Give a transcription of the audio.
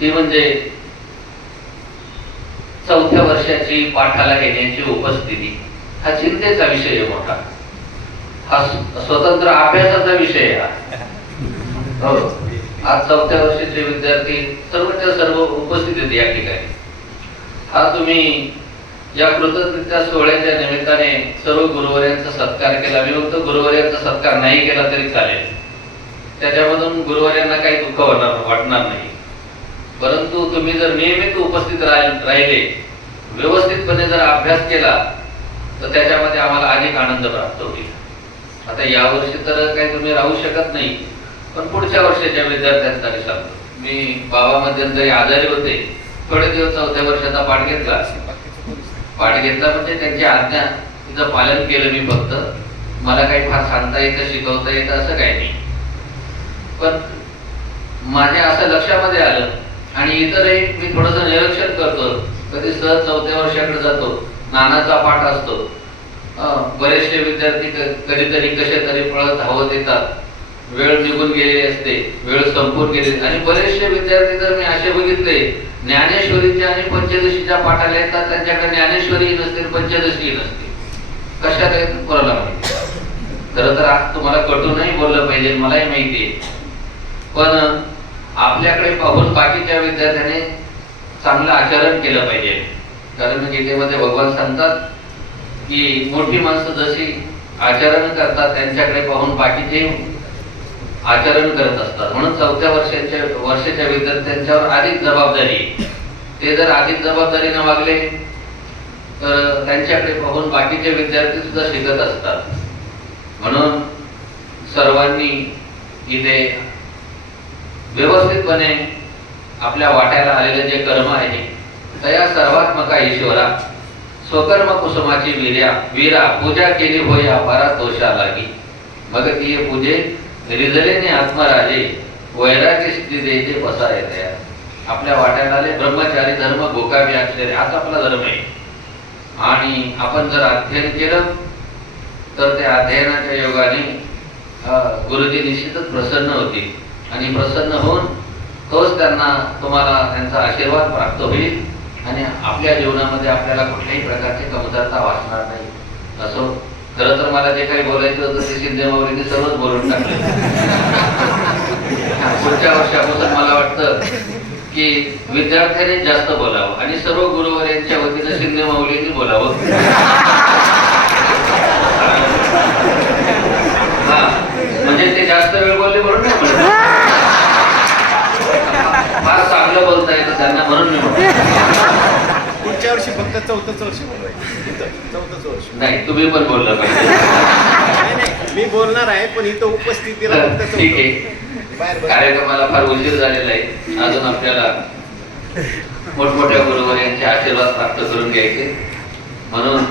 ती म्हणजे चौथ्या वर्षाची पाठाला येण्याची उपस्थिती. हा चिंतेचा विषय आहे मोठा. हा स्वतंत्र अभ्यासाचा विषय हा. हो. आज चौथ्या वर्षाचे विद्यार्थी सर्वच्या सर्व उपस्थित आहेत या ठिकाणी. हा तुम्ही या कृतज्ञता सोहळ्याच्या निमित्ताने सर्व गुरुवर्यांचा सत्कार केला. मी फक्त गुरुवर्यांचा सत्कार नाही केला तरी चालेल. त्याच्यामधून गुरुवर्यांना काही दुःख होणार वाटणार नाही. परंतु तुम्ही जर नियमित उपस्थित राहिले व्यवस्थितपणे जर अभ्यास केला तर त्याच्यामध्ये आम्हाला अधिक आनंद प्राप्त होईल. आता यावर्षी तर काही तुम्ही राहू शकत नाही पण पुढच्या वर्षाच्या विद्यार्थ्यांचा सांगतो मी बाबा मध्यंतरी आजारी होते थोडे दिवस चौथ्या वर्षाचा पाठ घेतला. पाठ घेतला म्हणजे त्यांची आज्ञा तिचं पालन केलं मी फक्त. मला काही फार सांगता येतं शिकवता येतं असं काही नाही. पण माझ्या असं लक्षामध्ये आलं आणि इतरही मी थोडंसं निरीक्षण करतो. कधी सहज चौथ्या वर्षाकडे जातो. नानाचा पाठ असतो. बरेचसे विद्यार्थी कधीतरी कसे तरी पळत धावत येतात. वेळ निघून गेलेली असते. वेळ संपून गेलेली आणि बरेचसे विद्यार्थी तर मी असे बघितले ज्ञानेश्वरीच्या आणि पंचदशीच्या पाठाला येतात त्यांच्याकडे ज्ञानेश्वरी नसते पंचदशी नसते कशात आहेत कोणाला माहिती? खरं तर आज तुम्हाला कटू नाही बोललं पाहिजे मलाही माहिती आहे. पण आपल्याकडे पाहून बाकीच्या विद्यार्थ्याने चांगलं आचरण केलं पाहिजे. कारण गीतेमध्ये भगवान सांगतात की मोठी माणसं जशी आचरण करतात त्यांच्याकडे पाहून बाकीचे आचरण करत असतात. म्हणून चौथ्या वर्षाच्या वर्षाच्या विद्यार्थ्यांच्यावर अधिक जबाबदारी ते जर अधिक जबाबदारीने वागले तर त्यांच्याकडे पाहून बाकीचे विद्यार्थी सुद्धा शिकत असतात. म्हणून सर्वांनी इथे व्यवस्थितपणे आपल्या वाट्याला आलेले जे कर्म आहे तया सर्वात्मका ईश्वरा स्वकर्म कुसुमाची वीर्या वीरा पूजा केली होय अपारा दोषा लागी मग ती पूजे रिजलेने आत्मराजे वैराग्य सिद्धी देते बसा येते आपल्या वाट्याला आले ब्रह्मचारी धर्म गोकावी असलेले हाच आपला धर्म आहे. आणि आपण जर अध्ययन केलं तर त्या अध्ययनाच्या योगाने गुरुजी निश्चितच प्रसन्न होतील. आणि प्रसन्न होऊन तोच त्यांना तुम्हाला त्यांचा आशीर्वाद प्राप्त होईल आणि आपल्या जीवनामध्ये आपल्याला कुठल्याही प्रकारची कमतरता वाचणार नाही. असो खरं तर मला जे काही बोलायचं होतं ते शिंदे सर्वच बोलून टाकले. पुढच्या वर्षापासून मला वाटतं की विद्यार्थ्यांनी जास्त बोलावं आणि सर्व गुरुवर्यांच्या वतीनं शिंदे माऊलींनी बोलावं. हा म्हणजे ते जास्त वेळ बोलले म्हणून नाही म्हणत फार चांगलं बोलता येतं त्यांना म्हणून मी म्हणतो पुढच्या वर्षी फक्त चौथंच वर्ष बोलवायचं चौथंच वर्ष. नाही तुम्ही पण बोललं पाहिजे. मी बोलणार आहे पण इथं उपस्थितीला फक्त. ठीक आहे. कार्यक्रमाला फार उशीर झालेला आहे. अजून आपल्याला मोठमोठ्या गुरुवर यांचे आशीर्वाद प्राप्त करून घ्यायचे. म्हणून